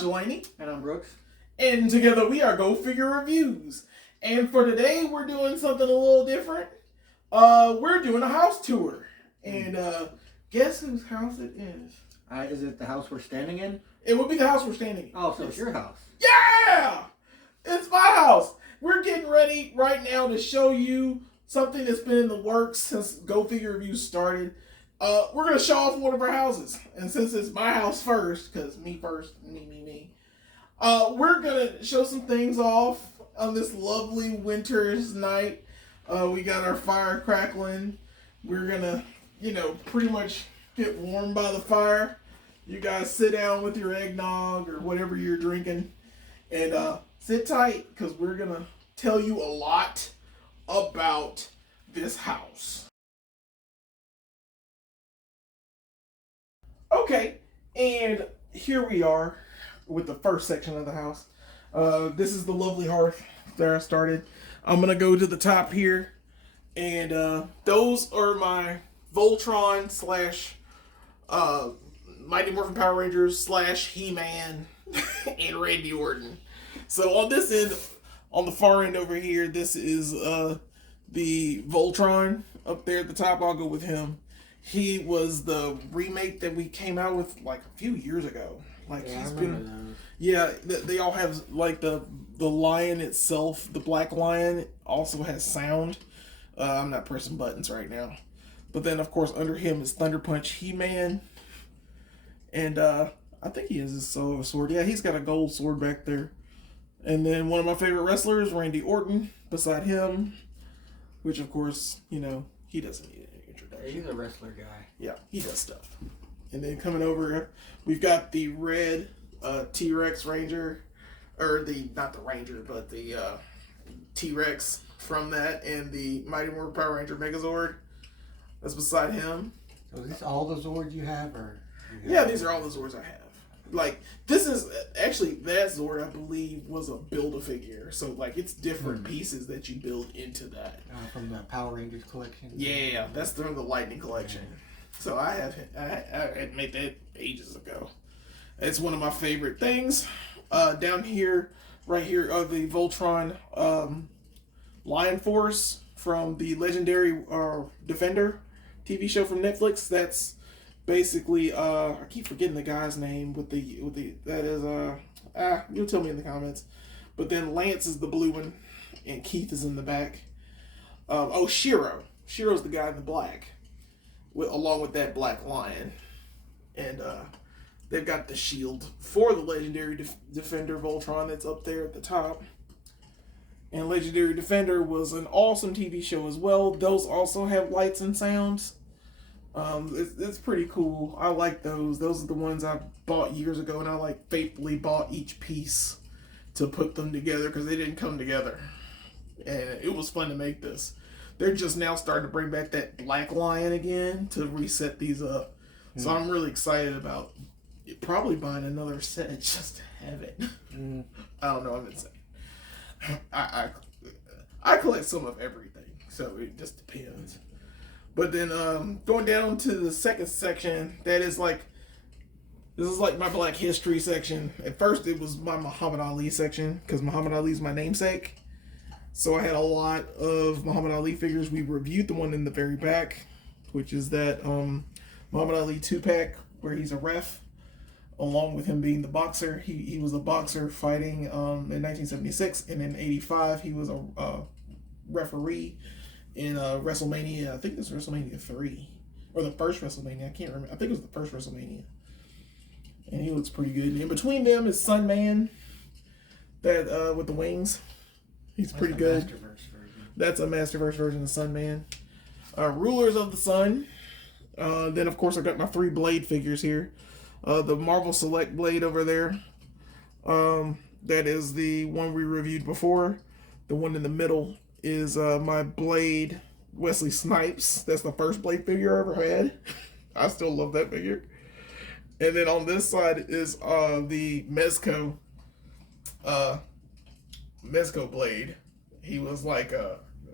Jelani. And I'm Brooks. And together we are Go Figure Reviews. And for today, we're doing something a little different. We're doing a house tour. And guess whose house it is? Is it the house we're standing in? It would be the house we're standing in. Oh, so it's your house. Yeah! It's my house. We're getting ready right now to show you something that's been in the works since Go Figure Reviews started. We're going to show off one of our houses. And since it's my house first, because me first, me. We're going to show some things off on this lovely winter's night. We got our fire crackling. We're going to, pretty much get warm by the fire. You guys sit down with your eggnog or whatever you're drinking. And sit tight, because we're going to tell you a lot about this house. Okay, and here we are with the first section of the house. This is the lovely hearth that I started. I'm going to go to the top here, and those are my Voltron slash Mighty Morphin Power Rangers slash He-Man and Randy Orton. So on this end, on the far end over here, this is the Voltron. Up there at the top, I'll go with him. He was the remake that we came out with like a few years ago. Like yeah, he's been. Those. Yeah, they all have like the lion itself. The black lion also has sound. I'm not pressing buttons right now, but then of course under him is Thunder Punch He-Man, and I think he has his solo sword. Yeah, he's got a gold sword back there. And then one of my favorite wrestlers, Randy Orton, beside him, which of course he doesn't need any introduction. He's a wrestler guy. Yeah, he does stuff. And then coming over, we've got the red T-Rex Ranger, or not the Ranger, but the T-Rex from that, and the Mighty Morphin Power Ranger Megazord. That's beside him. So is this all the Zords you have, or? Yeah, these are all the Zords I have. Like, this is actually, that Zord, I believe, was a build-a-figure. So, like, it's different pieces that you build into that. From the Power Rangers collection? Yeah, that's from the Lightning collection. So I had made that ages ago. It's one of my favorite things. Down here, right here, are the Voltron Lion Force from the legendary Defender TV show from Netflix. That's basically I keep forgetting the guy's name with the that is you'll tell me in the comments. But then Lance is the blue one, and Keith is in the back. Shiro. Shiro's the guy in the black, along with that black lion, and they've got the shield for the legendary Defender Voltron that's up there at the top. And Legendary Defender was an awesome TV show as well. Those also have lights and sounds. It's pretty cool. I like those. Those are the ones I bought years ago, and I faithfully bought each piece to put them together because they didn't come together. And it was fun to make this. They're just now starting to bring back that black lion again to reset these up. So I'm really excited about probably buying another set just to have it. I don't know. I'm insane. I collect some of everything, so it just depends. But then going down to the second section, this is like my Black History section. At first it was my Muhammad Ali section, because Muhammad Ali is my namesake. So I had a lot of Muhammad Ali figures. We reviewed the one in the very back, which is that Muhammad Ali 2-pack where he's a ref, along with him being the boxer. He was a boxer fighting in 1976, and in 85 he was a referee in WrestleMania. I think this was WrestleMania 3, or the first WrestleMania. I can't remember. I think it was the first WrestleMania. And he looks pretty good. And in between them is Sun Man, that with the wings. He's pretty good. Masterverse version. That's a Masterverse version of Sun Man. Rulers of the Sun. Then of course I got my 3 Blade figures here. The Marvel Select Blade over there. That is the one we reviewed before. The one in the middle is my Blade Wesley Snipes. That's the first Blade figure I ever had. I still love that figure. And then on this side is the Mezco Blade. He was like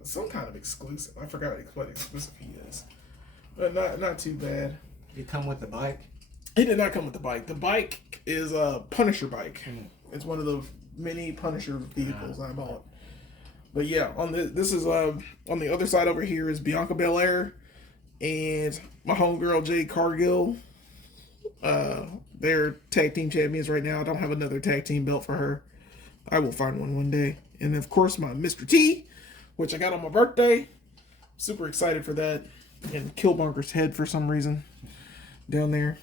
some kind of exclusive. I forgot what exclusive he is. But not too bad. Did it come with the bike? It did not come with the bike. The bike is a Punisher bike. It's one of the many Punisher vehicles I bought. But yeah, this is on the other side over here is Bianca Belair and my homegirl Jade Cargill. They're tag team champions right now. I don't have another tag team belt for her. I will find one day. And of course my Mr. T, which I got on my birthday. Super excited for that. And Killmonger's head for some reason down there.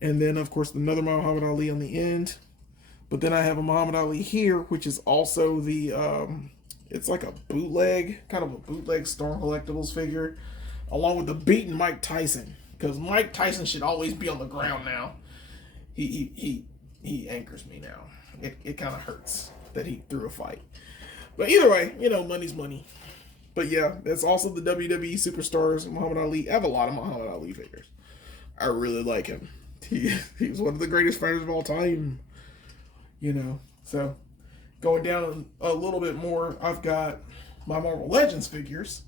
And then of course another Muhammad Ali on the end. But then I have a Muhammad Ali here, which is also the it's like a bootleg, kind of a bootleg Storm Collectibles figure, along with the beaten Mike Tyson. Because Mike Tyson should always be on the ground now. He anchors me now. It kind of hurts that he threw a fight. But either way, money's money. But yeah, that's also the WWE Superstars, Muhammad Ali. I have a lot of Muhammad Ali figures. I really like him. He's one of the greatest fighters of all time. So going down a little bit more, I've got my Marvel Legends figures.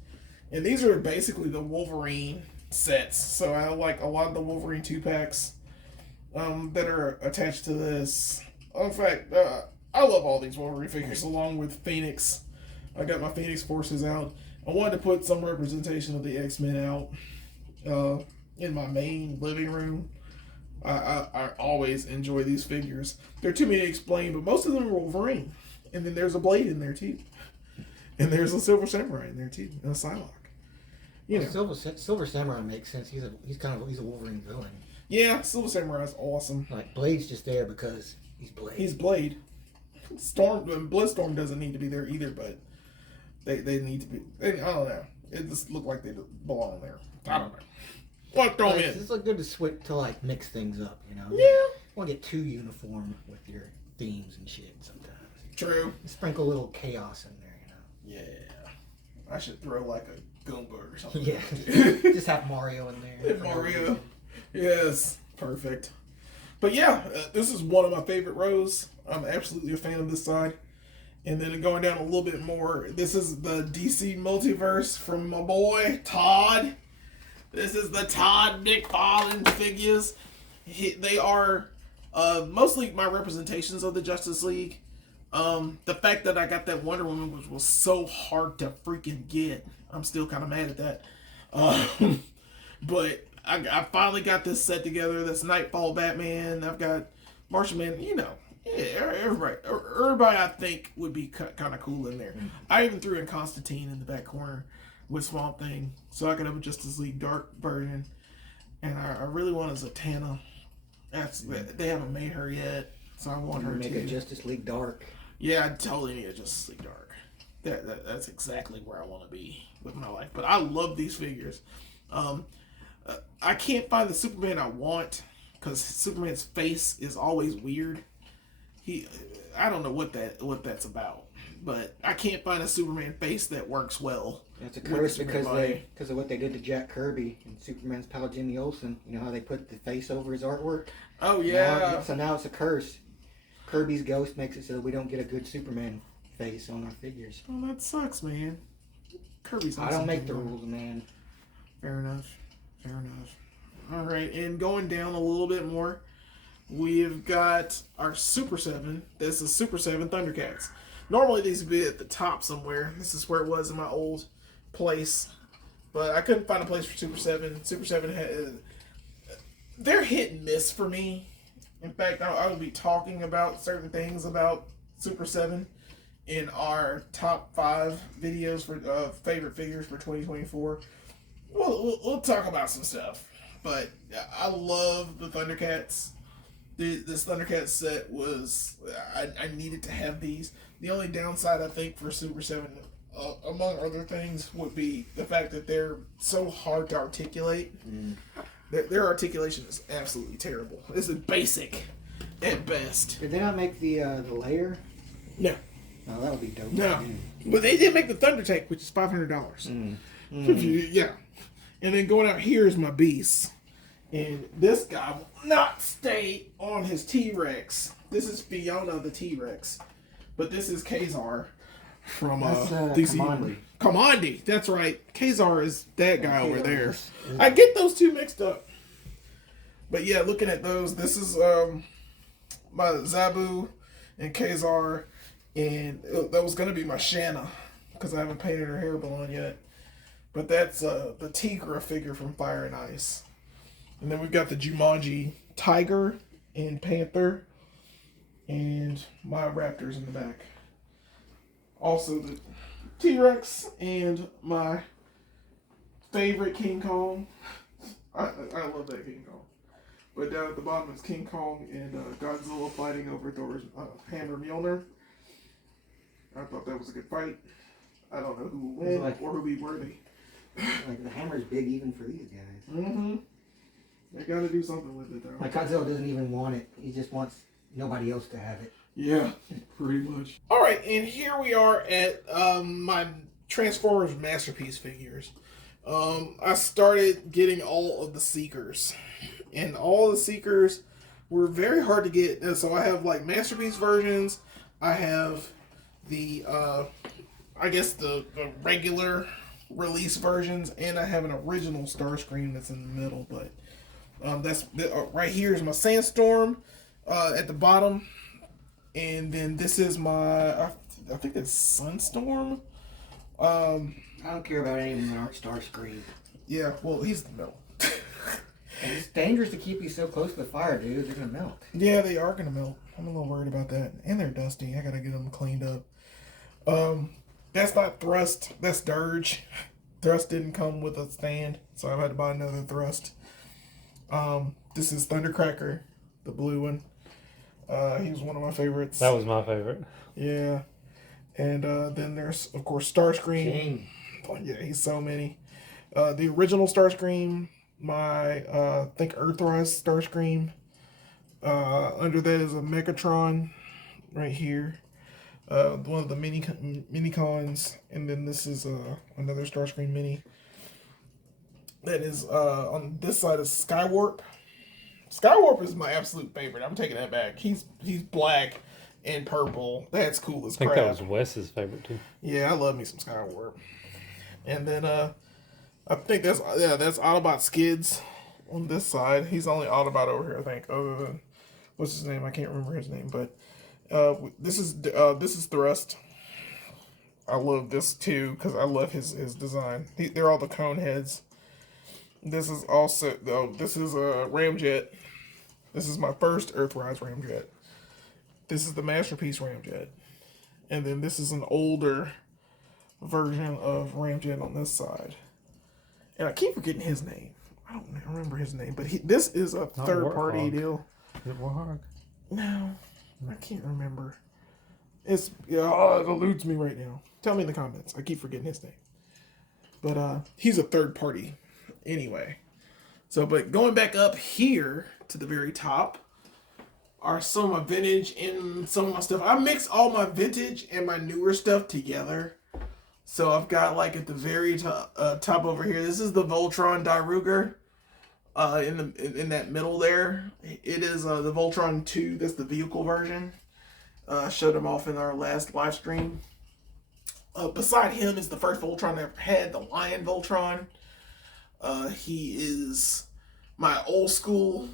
And these are basically the Wolverine sets. So I like a lot of the Wolverine 2-packs that are attached to this. In fact, I love all these Wolverine figures along with Phoenix. I got my Phoenix Forces out. I wanted to put some representation of the X-Men out in my main living room. I always enjoy these figures. There are too many to explain, but most of them are Wolverine. And then there's a Blade in there too. And there's a Silver Samurai in there too, and a Psylocke. Silver Samurai makes sense. He's a Wolverine villain. Yeah, Silver Samurai is awesome. Like Blade's just there because he's Blade. He's Blade. Bloodstorm doesn't need to be there either, but they need to be. I don't know. It just looked like they belong there. I don't know. What throw them in? It's good to switch to mix things up, Yeah. You want to get too uniform with your themes and shit sometimes. True. Sprinkle a little chaos in there, Yeah. I should throw like a Goomba or something. Yeah. Just have Mario in there. Mario. Yes. Perfect. But yeah, this is one of my favorite rows. I'm absolutely a fan of this side. And then going down a little bit more, this is the DC Multiverse from my boy, Todd. This is the Todd McFarlane figures. They are mostly my representations of the Justice League. The fact that I got that Wonder Woman, which was so hard to freaking get. I'm still kind of mad at that. But I finally got this set together. This Nightfall Batman. I've got Martian Man. Everybody I think would be kind of cool in there. Mm-hmm. I even threw in Constantine in the back corner with Swamp Thing, so I could have a Justice League Dark version. And I really want a Zatanna. They haven't made her yet, so I want her to make a Justice League Dark. Yeah, I totally need a Justice League Dark. That's exactly where I want to be with my life. But I love these figures. I can't find the Superman I want because Superman's face is always weird. I don't know what that's about, but I can't find a Superman face that works well. That's a curse because of what they did to Jack Kirby and Superman's pal Jimmy Olsen. You know how they put the face over his artwork? Oh yeah. Now it's a curse. Kirby's ghost makes it so that we don't get a good Superman face on our figures. Oh, that sucks, man. Kirby's. I don't make the rules, man. Fair enough. All right, and going down a little bit more, we've got our Super 7. This is Super 7 Thundercats. Normally these would be at the top somewhere. This is where it was in my old place, but I couldn't find a place for Super 7. Super 7 they're hit and miss for me. In fact, I will be talking about certain things about Super 7 in our top 5 videos for favorite figures for 2024. We'll talk about some stuff, but I love the Thundercats. This Thundercats set was I needed to have these. The only downside I think for Super 7, among other things, would be the fact that they're so hard to articulate. Their articulation is absolutely terrible. This is basic at best. Did they not make the layer? No. Oh, that would be dope. No, but they did make the Thunder Tank, which is $500. Yeah. And then going out here is my beast. And this guy will not stay on his T-Rex. This is Fiona the T-Rex. But this is Kazar from DC. Kamandi, that's right. Kazar is that guy over there. I get those two mixed up. But yeah, looking at those, this is my Zabu and Kazar, and that was gonna be my Shanna because I haven't painted her hair blonde yet. But that's the Tigra figure from Fire and Ice, and then we've got the Jumanji Tiger and Panther, and my Raptors in the back. Also the T-Rex and my favorite King Kong. I love that King Kong. But down at the bottom is King Kong and Godzilla fighting over Thor's hammer Mjolnir. I thought that was a good fight. I don't know who will win or who will be worthy. Like the hammer's big even for these guys. Mm-hmm. They gotta do something with it though. Like Godzilla doesn't even want it. He just wants nobody else to have it. Yeah, pretty much. Alright, and here we are at my Transformers Masterpiece figures. I started getting all of the Seekers. And all the Seekers were very hard to get. And so I have like Masterpiece versions. I have the, I guess the regular release versions. And I have an original Starscream that's in the middle. But that's right here is my Sandstorm at the bottom. And then this is my, I think that's Sunstorm. I don't care about anyone that aren't Starscream. Yeah, well, he's in the middle. It's dangerous to keep you so close to the fire, dude. They're gonna melt. Yeah, they are gonna melt. I'm a little worried about that. And they're dusty. I gotta get them cleaned up. That's not Thrust. That's Dirge. Thrust didn't come with a stand, so I've had to buy another Thrust. This is Thundercracker, the blue one. He was one of my favorites. That was my favorite. Yeah. And then there's, of course, Starscream. King. Oh, yeah, he's so many. The original Starscream, my, I think Earthrise Starscream. Under that is a Megatron right here. One of the mini cons. And then this is another Starscream mini. That is, on this side is Skywarp. Skywarp is my absolute favorite. I'm taking that back. He's black and purple. That's cool as crap. I think that was Wes's favorite too. Yeah, I love me some Skywarp. And then I think that's Autobot Skids on this side. He's the only Autobot over here, I think. Other than what's his name? I can't remember his name, but this is Thrust. I love this too because I love his design. They're all the cone heads. This is also this is a Ramjet. This is my first Earthrise Ramjet. This is the Masterpiece Ramjet. And then this is an older version of Ramjet on this side. And I keep forgetting his name. I don't remember his name, but this is a third-party deal. Is it Warhog? No, I can't remember. It eludes me right now. Tell me in the comments. I keep forgetting his name. But he's a third party anyway. So, but going back up here to the very top are some of my vintage and some of my stuff. I mix all my vintage and my newer stuff together. So I've got like at the very top over here. This is the Voltron Daruger. In that middle there, it is the Voltron 2. That's the vehicle version. Showed him off in our last live stream. Beside him is the first Voltron I ever had, the Lion Voltron. He is my old school,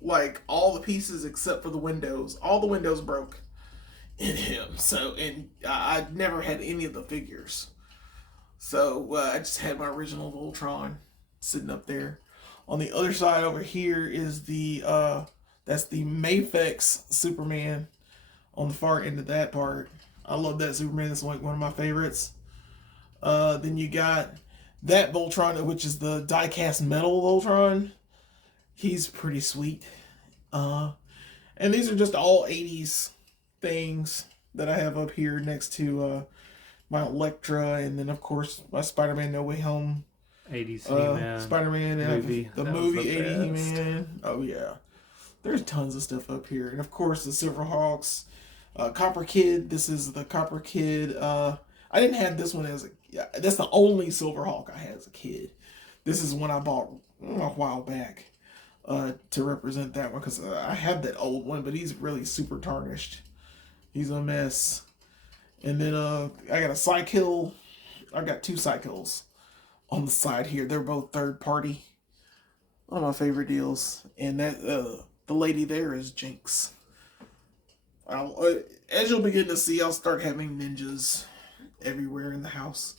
like all the pieces except for the windows. All the windows broke in him. So, and I never had any of the figures. So I just had my original Voltron sitting up there. On the other side over here is the that's the Mafex Superman on the far end of that part. I love that Superman. It's like one of my favorites. Then you got that Voltron, which is the die-cast metal Voltron. He's pretty sweet. And these are just all 80s things that I have up here next to my Elektra, and then of course my Spider-Man No Way Home 80s He-Man Spider-Man movie. The movie 80s He-Man. Oh yeah, there's tons of stuff up here, and of course the Silverhawks, Copper Kid. This is the Copper Kid. I didn't have this one as that's the only Silverhawk I had as a kid. This is one I bought a while back to represent that one because I have that old one, but he's really super tarnished. He's a mess. And then I got a Psykill. I got two Psykills on the side here. They're both third party. One of my favorite deals. And that the lady there is Jinx. As you'll begin to see, I'll start having ninjas everywhere in the house.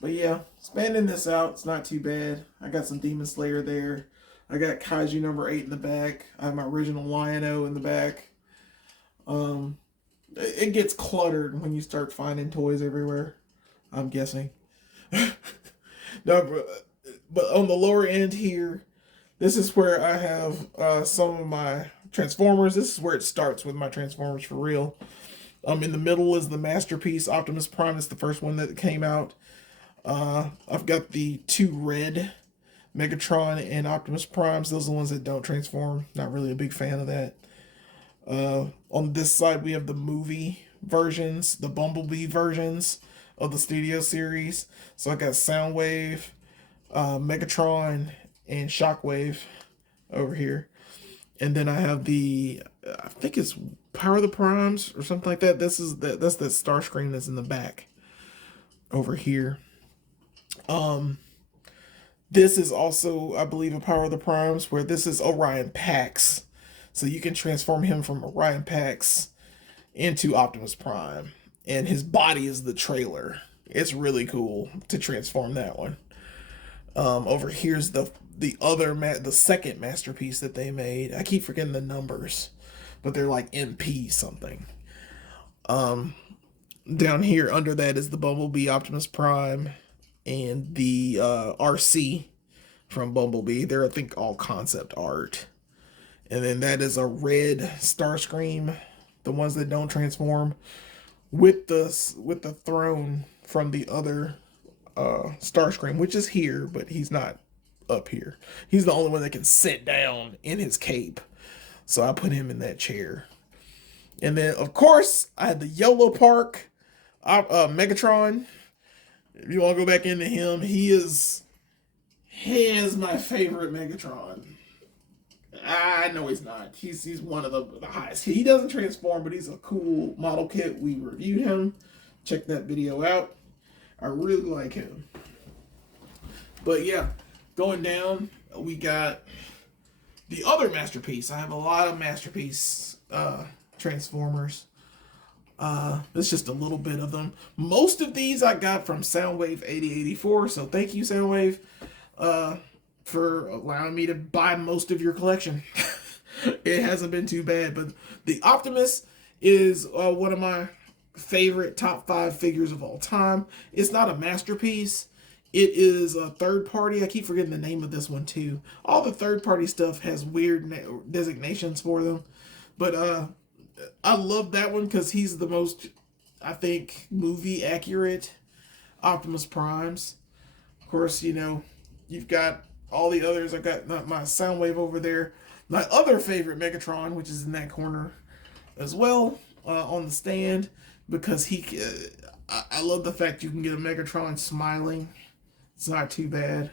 But yeah, expanding this out, it's not too bad. I got some Demon Slayer there. I got Kaiju number 8 in the back. I have my original Lion-O in the back. It gets cluttered when you start finding toys everywhere, I'm guessing. No, but on the lower end here, this is where I have some of my Transformers. This is where it starts with my Transformers for real. In the middle is the Masterpiece Optimus Prime. It's the first one that came out. I've got the 2 red Megatron and Optimus Primes. Those are the ones that don't transform. Not really a big fan of that. On this side, we have the movie versions, the Bumblebee versions of the Studio Series. So I got Soundwave, Megatron, and Shockwave over here. And then I have the, I think it's Power of the Primes or something like that. That's the Starscream that's in the back over here. This is also, I believe, a Power of the Primes, where this is Orion Pax. So you can transform him from Orion Pax into Optimus Prime. And his body is the trailer. It's really cool to transform that one. Over here's the second masterpiece that they made. I keep forgetting the numbers, but they're like MP something. Down here under that is the Bumblebee Optimus Prime and the RC from Bumblebee. They're, I think, all concept art. And then that is a red Starscream, the ones that don't transform, with the throne from the other Starscream, which is here, but he's not up here. He's the only one that can sit down in his cape. So I put him in that chair. And then, of course, I had the YOLO Park Megatron. If you want to go back into him, he is my favorite Megatron. I know he's not. He's one of the highest. He doesn't transform, but he's a cool model kit. We reviewed him. Check that video out. I really like him. But yeah, going down, we got the other Masterpiece. I have a lot of Masterpiece Transformers. It's just a little bit of them. Most of these I got from Soundwave 8084, so thank you, Soundwave, for allowing me to buy most of your collection. It hasn't been too bad, but the Optimus is one of my favorite top 5 figures of all time. It's not a masterpiece. It is a third party. I keep forgetting the name of this one too. All the third party stuff has weird designations for them, but I love that one because he's the most, I think, movie accurate Optimus Primes. Of course, you know, you've got all the others. I've got my Soundwave over there. My other favorite Megatron, which is in that corner as well, on the stand, because I love the fact you can get a Megatron smiling. It's not too bad.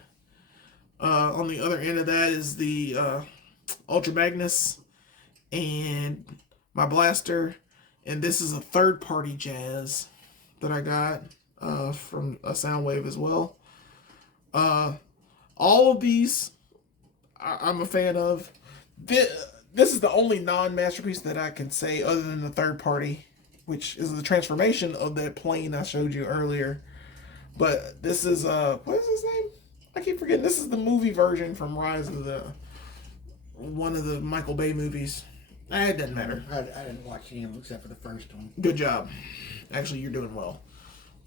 On the other end of that is the Ultra Magnus and my blaster, and this is a third-party Jazz that I got from a Soundwave as well. All of these I'm a fan of. This is the only non-masterpiece that I can say other than the third party, which is the transformation of that plane I showed you earlier. But this is what is his name? I keep forgetting. This is the movie version from Rise of one of the Michael Bay movies. It doesn't matter. I didn't watch any of them except for the first one. Good job. Actually, you're doing well.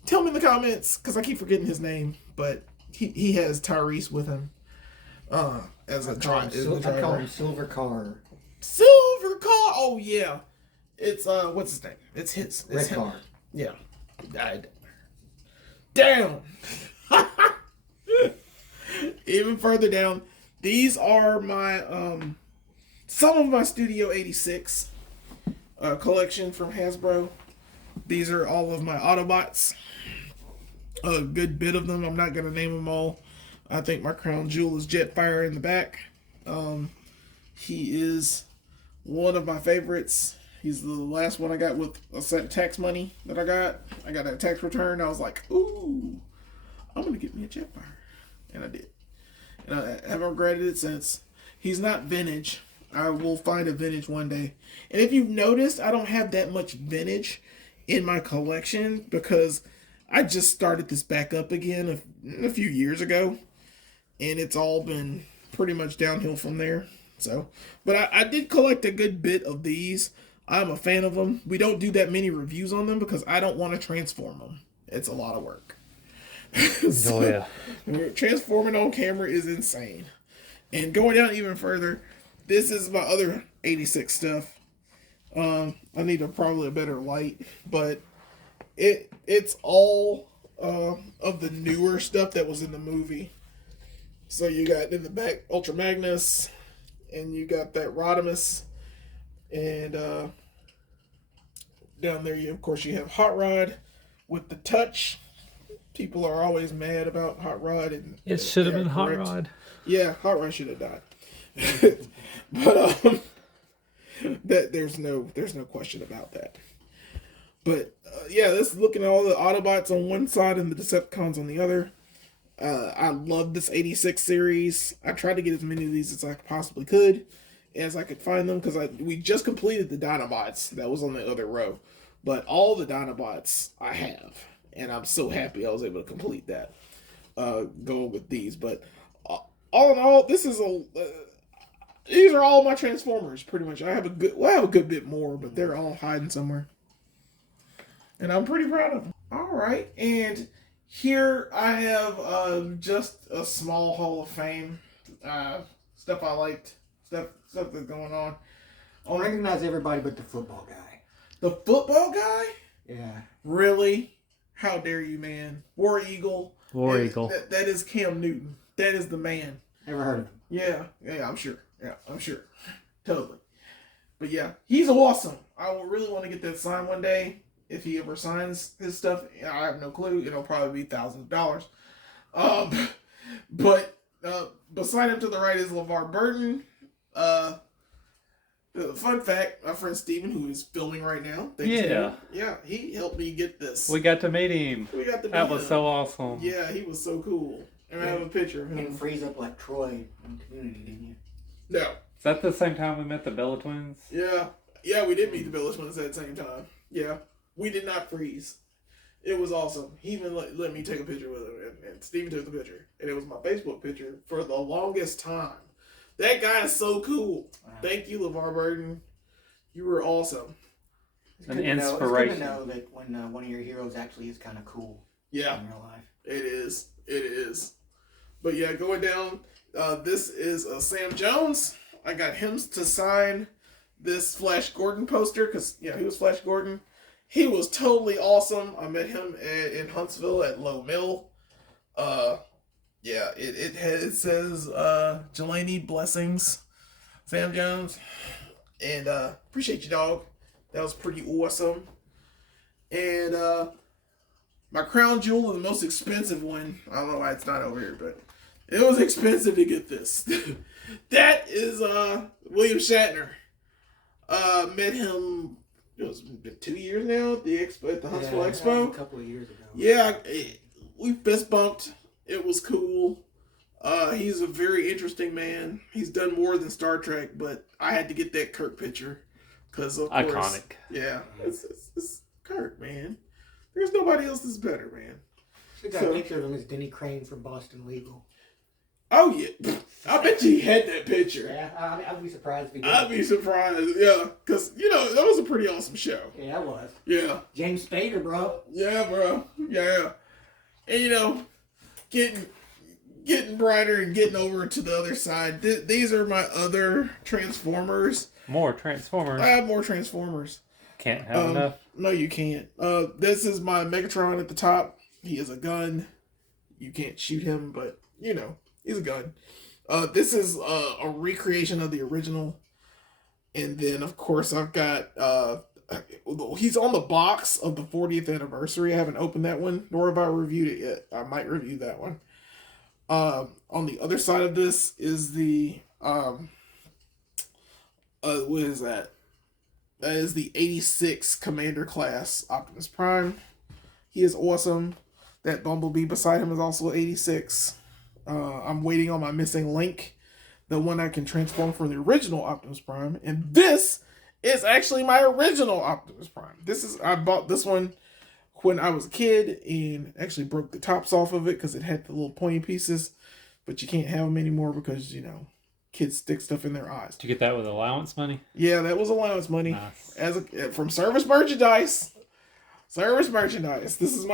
Tell me in the comments, because I keep forgetting his name, but he has Tyrese with him as a driver. I call him Silver Car. Silver Car! Oh, yeah. It's, what's his name? It's his. It's Red Car. Yeah. He died. Down! Even further down, these are my, some of my Studio 86 collection from Hasbro. These are all of my Autobots. A good bit of them. I'm not going to name them all. I think my crown jewel is Jetfire in the back. He is one of my favorites. He's the last one I got with a set of tax money that I got. I got a tax return. I was like, ooh, I'm going to get me a Jetfire. And I did. And I haven't regretted it since. He's not vintage. I will find a vintage one day. And if you've noticed, I don't have that much vintage in my collection because I just started this back up again a few years ago, and it's all been pretty much downhill from there. So, but I did collect a good bit of these. I'm a fan of them. We don't do that many reviews on them because I don't want to transform them. It's a lot of work. Oh yeah. Transforming on camera is insane. And going down even further, this is my other 86 stuff. I need probably a better light, but it's all of the newer stuff that was in the movie. So you got in the back Ultra Magnus, and you got that Rodimus, and down there you have Hot Rod with the touch. People are always mad about Hot Rod, and It should have been Hot correct. Rod. Yeah, Hot Rod should have died. But that there's no question about that. But yeah, this looking at all the Autobots on one side and the Decepticons on the other. I love this 86 series. I tried to get as many of these as I possibly could, as I could find them, because we just completed the Dinobots that was on the other row. But all the Dinobots I have, and I'm so happy I was able to complete that. Going with these, but all in all, this is these are all my Transformers pretty much. I have a good bit more, but they're all hiding somewhere, and I'm pretty proud of them. All right, and here I have just a small Hall of Fame stuff I liked, stuff that's going on. I recognize everybody but the football guy. The football guy? Yeah. Really? How dare you, man? War Eagle. War Eagle. That is Cam Newton. That is the man. Never heard of him. Yeah, I'm sure. Totally. But yeah, he's awesome. I will really want to get that signed one day. If he ever signs his stuff, I have no clue. It'll probably be thousands of dollars. But beside him to the right is LeVar Burton. Fun fact, my friend Steven, who is filming right now. Yeah, he helped me get this. We got to meet him. That was so awesome. Yeah, he was so cool. And I have a picture of him. And freeze up like Troy in Community, didn't you? No. Is that the same time we met the Bella twins? Yeah, we did meet the Village Twins at the same time. Yeah, we did not freeze. It was awesome. He even let me take a picture with him, and Steven took the picture. And it was my Facebook picture for the longest time. That guy is so cool. Wow. Thank you, LeVar Burton. You were awesome. An inspiration. It's good to know that when one of your heroes actually is kind of cool. Yeah. In real life. It is. But yeah, going down, this is Sam Jones. I got him to sign this Flash Gordon poster because, he was Flash Gordon. He was totally awesome. I met him in Huntsville at Low Mill. It says Jelani blessings, Sam Jones. And appreciate you, dog. That was pretty awesome. And my crown jewel, the most expensive one. I don't know why it's not over here, but it was expensive to get this. That is William Shatner. Met him. It was been 2 years now at the expo, at the Huntsville Expo. A couple of years ago. Yeah, we fist bumped. It was cool. He's a very interesting man. He's done more than Star Trek, but I had to get that Kirk picture because of iconic. Course, yeah, it's Kirk, man. There's nobody else that's better, man. We got a picture of him as Denny Crane from Boston Legal. Oh yeah, I bet you he had that picture. Yeah, I'd be surprised if he did. I'd be surprised, yeah, because that was a pretty awesome show. Yeah, it was. Yeah. James Spader, bro. Yeah, bro. Yeah, and getting brighter and getting over to the other side. These are my other Transformers. More Transformers. I have more Transformers. Can't have enough. No, you can't. This is my Megatron at the top. He is a gun. You can't shoot him, but he's a gun. This is a recreation of the original. And then, of course, I've got... he's on the box of the 40th anniversary. I haven't opened that one, nor have I reviewed it yet. I might review that one. On the other side of this is the... what is that? That is the 86 Commander class Optimus Prime. He is awesome. That Bumblebee beside him is also 86. I'm waiting on my missing link the one I can transform from the original Optimus Prime, and this is actually my original Optimus Prime. I bought this one when I was a kid and actually broke the tops off of it because it had the little pointy pieces, but you can't have them anymore because, kids stick stuff in their eyes. Did you get that with allowance money? Yeah, that was allowance money. Nice. From service merchandise. Service merchandise. This is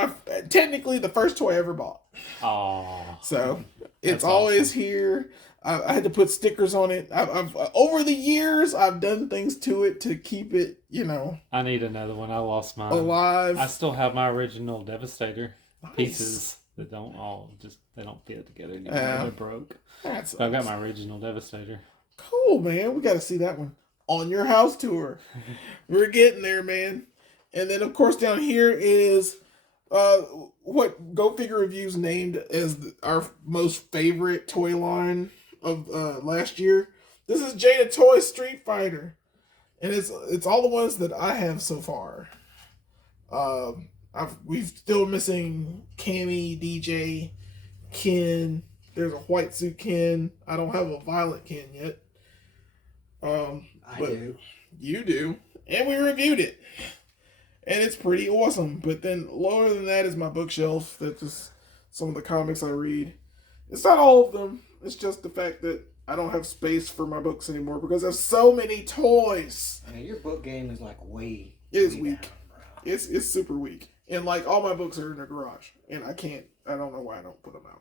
technically the first toy I ever bought. Oh. So it's always awesome. Here. I had to put stickers on it. I've over the years I've done things to it to keep it, I need another one. I lost mine. alive. I still have my original Devastator Nice. pieces that they don't fit together anymore. They're broke. That's But I got my original Devastator. cool, man. We got to see that one on your house tour. We're getting there, man. And then of course down here is what Go Figure Reviews named as our most favorite toy line of last year. This is Jada Toy Street Fighter, and it's all the ones that I have so far. We've still missing Cammy, DJ, Ken. There's a white suit Ken. I don't have a violet Ken yet. I do. You do, and we reviewed it, and it's pretty awesome. But then lower than that is my bookshelf. That's just some of the comics I read. It's not all of them. It's just the fact that I don't have space for my books anymore because I have so many toys. I mean, your book game is like way. It is way weak. down, bro. It's super weak. And like all my books are in the garage. And I don't know why I don't put them out.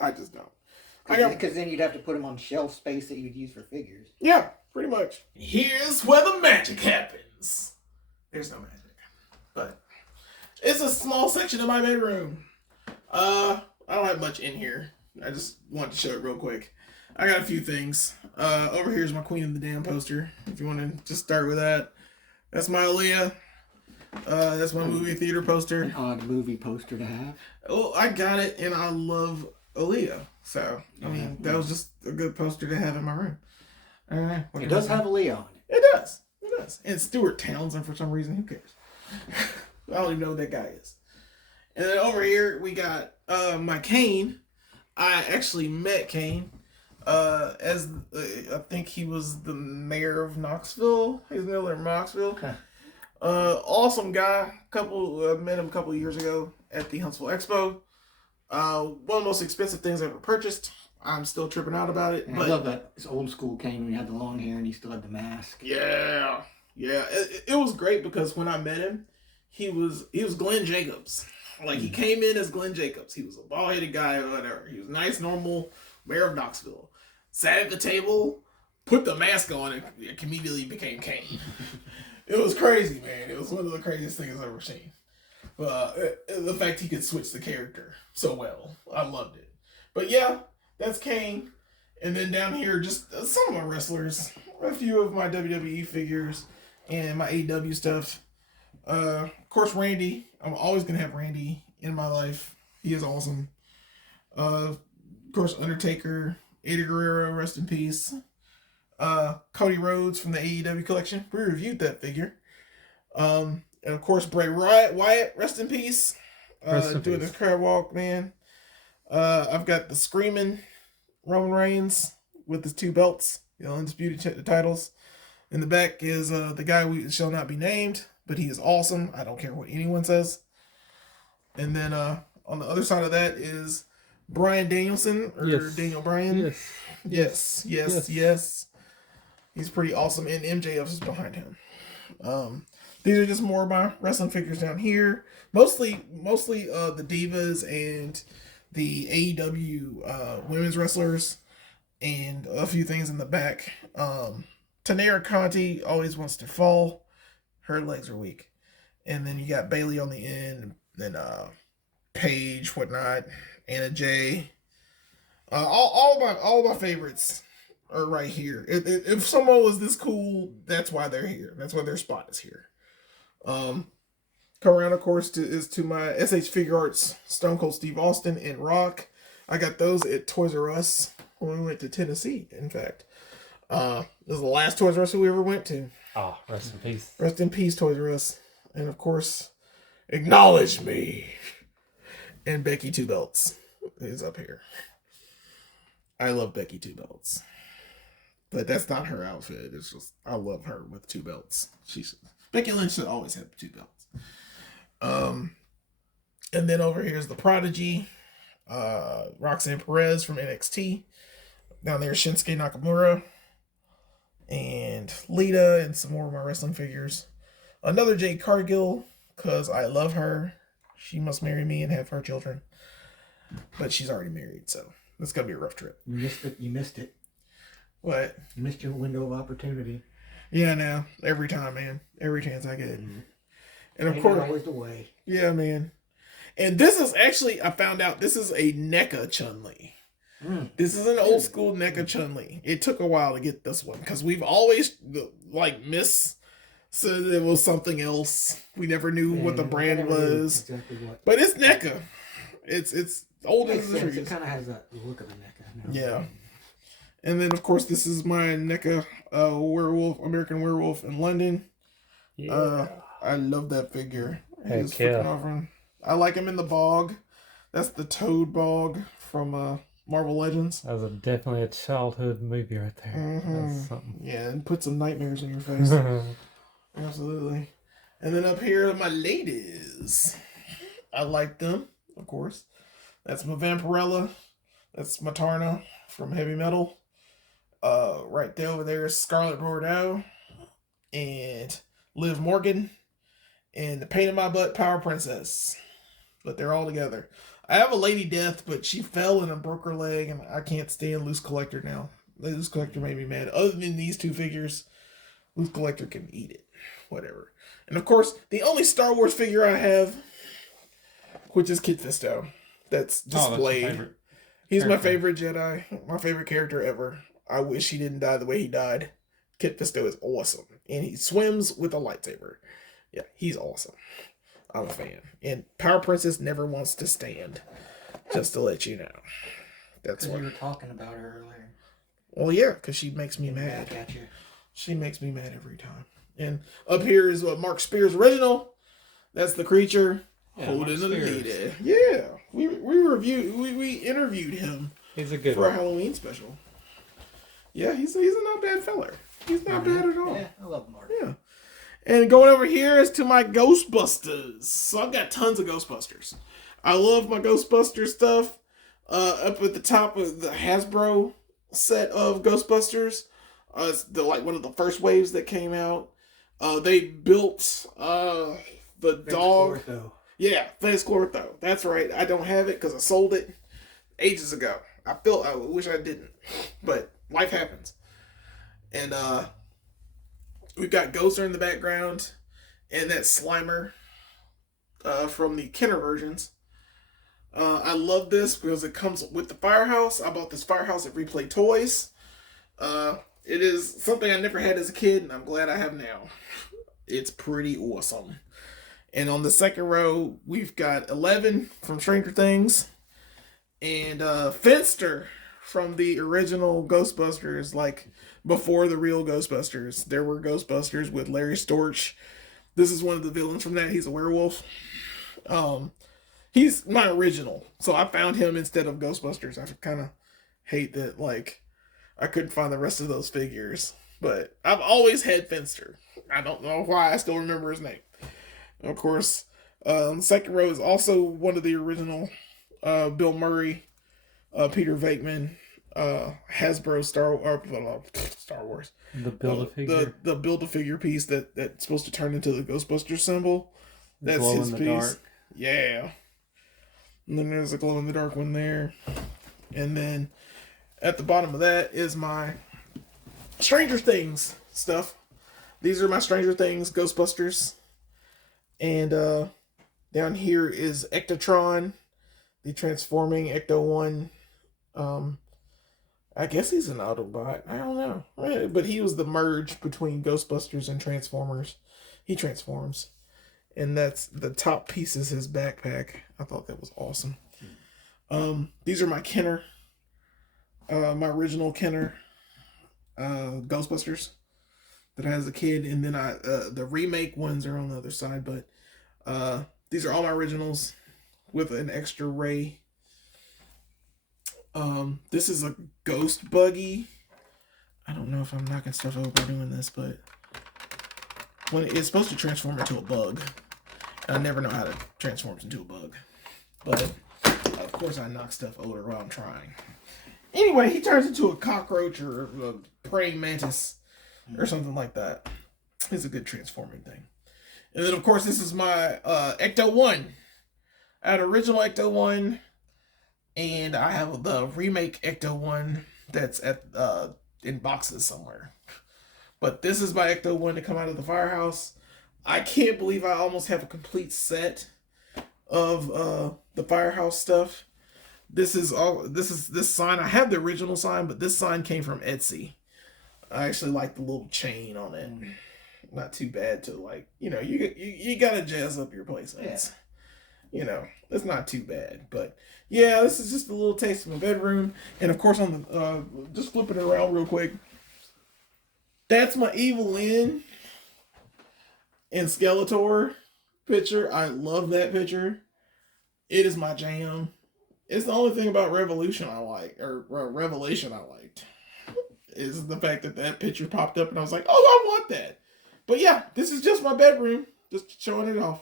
I just don't. Because then you'd have to put them on shelf space that you'd use for figures. Yeah, pretty much. Here's where the magic happens. There's no magic. But it's a small section of my bedroom. I don't have much in here. I just wanted to show it real quick. I got a few things. Over here's my Queen of the Damn poster. If you want to just start with that. That's my Aaliyah. That's my movie theater poster. An odd movie poster to have. Oh, I got it, and I love Aaliyah. So, I mean, that was just a good poster to have in my room. It does have a Leo on it. It does. It does. And Stuart Townsend, for some reason, who cares? I don't even know who that guy is. And then over here, we got my Kane. I actually met Kane as I think he was the mayor of Knoxville. He's mayor of Knoxville. Awesome guy. Met him a couple of years ago at the Huntsville Expo. One of the most expensive things I ever purchased. I'm still tripping out about it. And but I love that. It's old school Kane when he had the long hair and he still had the mask. Yeah. It was great because when I met him, he was Glenn Jacobs. Like, he came in as Glenn Jacobs. He was a bald-headed guy or whatever. He was nice, normal, mayor of Knoxville. Sat at the table, put the mask on, and immediately became Kane. It was crazy, man. It was one of the craziest things I've ever seen. The fact he could switch the character so well. I loved it. But yeah, that's Kane. And then down here, just some of my wrestlers. A few of my WWE figures and my AEW stuff. Of course, Randy. I'm always going to have Randy in my life. He is awesome. Of course, Undertaker, Eddie Guerrero, rest in peace. Cody Rhodes from the AEW collection. We reviewed that figure. And of course, Bray Wyatt, rest in peace. Doing the crab walk, man. I've got the Screaming Roman Reigns with his 2 belts, undisputed titles. In the back is the guy we shall not be named, but he is awesome. I don't care what anyone says. And then on the other side of that is Bryan Danielson, or Daniel Bryan. Yes. He's pretty awesome, and MJF is behind him. These are just more of my wrestling figures down here. Mostly the Divas and the AEW women's wrestlers, and a few things in the back. Tanera Conti always wants to fall. Her legs are weak. And then you got Bailey on the end, then Paige, whatnot, Anna Jay. All my favorites are right here. If someone was this cool, that's why they're here. That's why their spot is here. Come around, of course, to my SH Figure Arts Stone Cold Steve Austin and Rock. I got those at Toys R Us when we went to Tennessee, in fact. This is the last Toys R Us we ever went to. Oh, rest in peace. Rest in peace, Toys R Us. And of course, Acknowledge Me. And Becky 2 Belts is up here. I love Becky Two Belts. But that's not her outfit. It's just, I love her with two belts. Becky Lynch should always have two belts. And then over here is the Prodigy. Roxanne Perez from NXT. Down there, Shinsuke Nakamura. And Lita and some more of my wrestling figures. Another Jade Cargill, because I love her. She must marry me and have her children. But she's already married, so it's going to be a rough trip. You missed it. You missed it. What? You missed your window of opportunity. Yeah, now. Every time, man. Every chance I get. Mm-hmm. And of Ain't course... always the way. Yeah, man. And this is actually, I found out, this is a NECA Chun-Li. This is an old school NECA Chun-Li. It took a while to get this one because we've always said it was something else. We never knew what the brand was. Exactly what. But it's NECA. It's old as the trees. It kind of has that look of a NECA. Yeah. And then of course this is my NECA American Werewolf in London. Yeah. I love that figure. Heck He's yeah. freaking awesome. I like him in the bog. That's the Toad Bog from Marvel Legends. That was definitely a childhood movie right there. Mm-hmm. That's something. Yeah, and put some nightmares in your face. Absolutely. And then up here are my ladies. I like them, of course. That's my Vampirella. That's Matarna from Heavy Metal. Right there over there is Scarlet Bordeaux. And Liv Morgan. And the Pain in My Butt Power Princess. But they're all together. I have a Lady Death, but she fell and broke her leg, and I can't stand Loose Collector now. Loose Collector made me mad. Other than these two figures, Loose Collector can eat it. Whatever. And of course, the only Star Wars figure I have, which is Kit Fisto, that's displayed. He's my favorite Jedi, my favorite character ever. I wish he didn't die the way he died. Kit Fisto is awesome, and he swims with a lightsaber. Yeah, he's awesome. I'm a fan. And Power Princess never wants to stand. Just to let you know. That's what you were talking about her earlier. Well, yeah, because she makes me mad. Back at you. She makes me mad every time. And up here is Mark Spears original. That's the creature holding the lady. Yeah, we interviewed him. He's a good for a one. Halloween special. Yeah, he's a not bad feller. He's not bad at all. Yeah, I love Mark. Yeah. And going over here is to my Ghostbusters. So I've got tons of Ghostbusters. I love my Ghostbuster stuff. Up at the top of the Hasbro set of Ghostbusters. It's one of the first waves that came out. They built the dog. Clortho. Yeah, Vince Clortho. That's right. I don't have it because I sold it ages ago. I wish I didn't. But life happens. And we've got Ghoster in the background, and that Slimer from the Kenner versions. I love this because it comes with the Firehouse. I bought this Firehouse at Replay Toys. It is something I never had as a kid, and I'm glad I have now. It's pretty awesome. And on the second row, we've got 11 from Stranger Things, and Finster from the original Ghostbusters, like before the real Ghostbusters. There were Ghostbusters with Larry Storch. This is one of the villains from that. He's a werewolf. He's my original. So I found him instead of Ghostbusters. I kind of hate that, I couldn't find the rest of those figures. But I've always had Finster. I don't know why I still remember his name. And of course, the second row is also one of the original Bill Murray, Peter Venkman, Hasbro Star Wars. The Build-A-Figure. The Build-A-Figure piece that's supposed to turn into the Ghostbuster symbol. That's Glow his in the piece. dark. Yeah. And then there's a glow-in-the-dark one there. And then at the bottom of that is my Stranger Things stuff. These are my Stranger Things Ghostbusters. And down here is Ectotron, the transforming Ecto-1. I guess he's an Autobot. I don't know. But he was the merge between Ghostbusters and Transformers. He transforms. And that's the top piece is his backpack. I thought that was awesome. These are my Kenner. My original Kenner Ghostbusters that I had as a kid. And then the remake ones are on the other side. But these are all my originals with an extra Ray This is a ghost buggy. I don't know if I'm knocking stuff over doing this, but when it's supposed to transform into a bug, and I never know how to transform into a bug. But of course, I knock stuff over while I'm trying. Anyway, he turns into a cockroach or a praying mantis or something like that. It's a good transforming thing. And then, of course, this is my Ecto 1. I had original Ecto 1, and I have the remake Ecto 1 that's at in boxes somewhere. But this is my Ecto 1 to come out of the firehouse. I can't believe I almost have a complete set of the firehouse stuff. This sign. I have the original sign, but this sign came from Etsy. I actually like the little chain on it. Not too bad to like, you gotta jazz up your place. It's not too bad. But yeah, this is just a little taste of my bedroom. And of course, on the just flipping it around real quick. That's my Evil Lyn and Skeletor picture. I love that picture. It is my jam. It's the only thing about Revelation I liked. Is the fact that picture popped up and I was like, oh, I want that. But yeah, this is just my bedroom. Just showing it off.